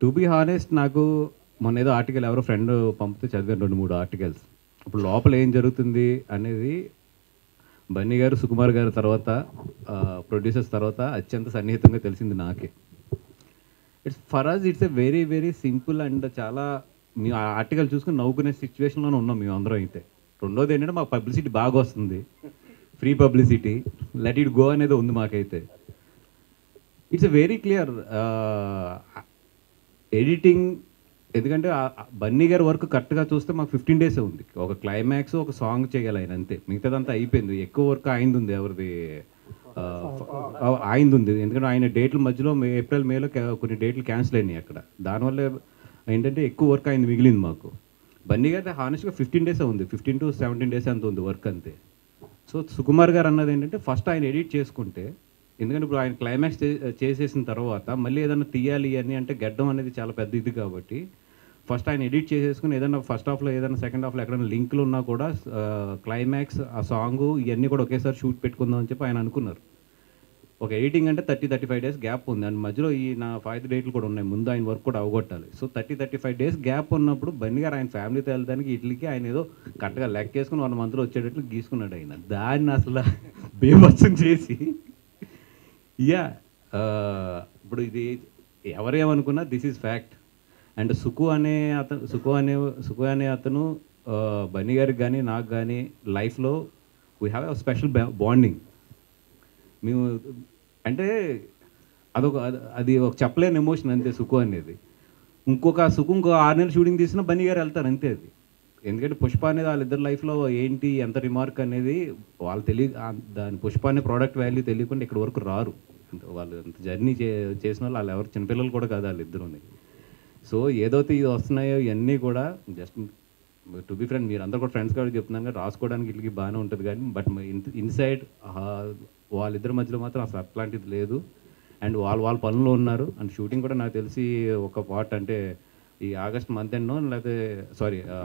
To be honest నాకు మొన్న ఏదో ఆర్టికల్ ఎవరో ఫ్రెండ్ పంపితే చదివాను 2-3 ఆర్టికల్స్. ఇప్పుడు లోపల ఏం జరుగుతుంది అనేది బన్నీ గారు, సుకుమార్ గారి తర్వాత ప్రొడ్యూసర్స్ తర్వాత అత్యంత సన్నిహితంగా తెలిసింది నాకే. For us it's a very very simple and చాలా మేము ఆ ఆర్టికల్ చూసుకుని నవ్వుకునే సిచ్యువేషన్లోనే ఉన్నాం మేము అందరం అయితే. రెండోది ఏంటంటే మాకు పబ్లిసిటీ బాగా వస్తుంది, free publicity, let it go అనేది ఉంది మాకైతే. It's a very clear editing. ఎందుకంటే బన్నీ గారి వర్క్ కరెక్ట్గా చూస్తే మాకు 15 డేసే ఉంది. ఒక క్లైమాక్స్, ఒక సాంగ్ చేయాలి ఆయన అంతే. మిగతాదంతా అయిపోయింది. ఎక్కువ వర్క్ ఆయనది ఉంది. ఎవరిది ఆయనది ఉంది. ఎందుకంటే ఆయన డేట్ల మధ్యలో ఏప్రిల్ మేలో కొన్ని డేట్లు క్యాన్సిల్ అయినాయి అక్కడ. దానివల్ల ఏంటంటే ఎక్కువ వర్క్ ఆయన మిగిలింది మాకు. బన్నీ గారి హానెస్ట్గా 15 డేసే ఉంది. 15 to 17 డేస్ అంత ఉంది వర్క్ అంతే. సో సుకుమార్ గారు అన్నది ఏంటంటే ఫస్ట్ ఆయన ఎడిట్ చేసుకుంటే, ఎందుకంటే ఇప్పుడు ఆయన క్లైమాక్స్ చేసేసిన తర్వాత మళ్ళీ ఏదైనా తీయాలి అని అంటే గడ్డం అనేది చాలా పెద్ద ఇది కాబట్టి ఫస్ట్ ఆయన ఎడిట్ చేసేసుకుని ఏదైనా ఫస్ట్ హాఫ్లో ఏదైనా సెకండ్ హాఫ్లో ఎక్కడైనా లింకులు ఉన్నా కూడా క్లైమాక్స్ ఆ సాంగ్ ఇవన్నీ కూడా ఒకేసారి షూట్ పెట్టుకుందాం అని చెప్పి ఆయన అనుకున్నారు. ఒక ఎడిటింగ్ అంటే 30-35 డేస్ గ్యాప్ ఉంది. అండ్ మధ్యలో ఈ నా 5 డేట్లు కూడా ఉన్నాయి. ముందు ఆయన వర్క్ కూడా అవగొట్టాలి. సో 30-35 డేస్ గ్యాప్ ఉన్నప్పుడు బన్నీ గారు ఆయన ఫ్యామిలీతో వెళ్తానికి ఇట్లకి ఆయన ఏదో కరెక్ట్గా లెక్కేసుకుని 1 మంత్లో వచ్చేటట్లు గీసుకున్నాడు ఆయన. దాన్ని అసలు బీభత్సం చేసి ఇప్పుడు ఇది ఎవరేమనుకున్నా దిస్ ఈజ్ ఫ్యాక్ట్. అండ్ సుకు అనే అతను బన్నీ గారికి కానీ నాకు కానీ లైఫ్లో we have a special bonding. మేము అంటే అది ఒక చెప్పలేని ఎమోషన్ అంతే సుకు అనేది. ఇంకో 6 నెలలు షూటింగ్ తీసినా బన్నీ గారు వెళ్తారు అంతే. అది ఎందుకంటే పుష్ప అనేది వాళ్ళిద్దరు లైఫ్లో ఏంటి ఎంత రిమార్క్ అనేది వాళ్ళు దాని పుష్ప అనే ప్రోడక్ట్ వాల్యూ తెలియకుండా ఇక్కడ వరకు రారు. వాళ్ళు అంత జర్నీ చేసిన వాళ్ళు ఎవరు చిన్నపిల్లలు కూడా కాదు వాళ్ళిద్దరుని. సో ఏదైతే ఇది వస్తున్నాయో ఇవన్నీ కూడా జస్ట్ టు బి ఫ్రెండ్, మీరు అందరూ కూడా ఫ్రెండ్స్ కాబట్టి చెప్తున్నాను కానీ రాసుకోవడానికి ఇట్లకి బాగానే ఉంటుంది కానీ బట్ ఇన్సైడ్ వాళ్ళిద్దరి మధ్యలో మాత్రం అసలు అట్లాంటిది లేదు. అండ్ వాళ్ళ పనుల్లో ఉన్నారు. అండ్ షూటింగ్ కూడా నాకు తెలిసి ఒక పార్ట్ అంటే ఈ ఆగస్ట్ మంత్ ఎండ్నో లేకపోతే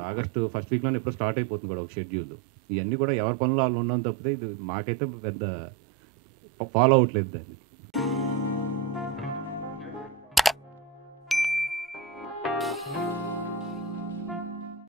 ఆగస్టు ఫస్ట్ వీక్లోనే ఎప్పుడు స్టార్ట్ అయిపోతుంది కూడా ఒక షెడ్యూల్. ఇవన్నీ కూడా ఎవరి పనులు వాళ్ళు ఉన్నాం తప్పితే ఇది మాకైతే పెద్ద ఫాలో అవట్లేదు దాన్ని.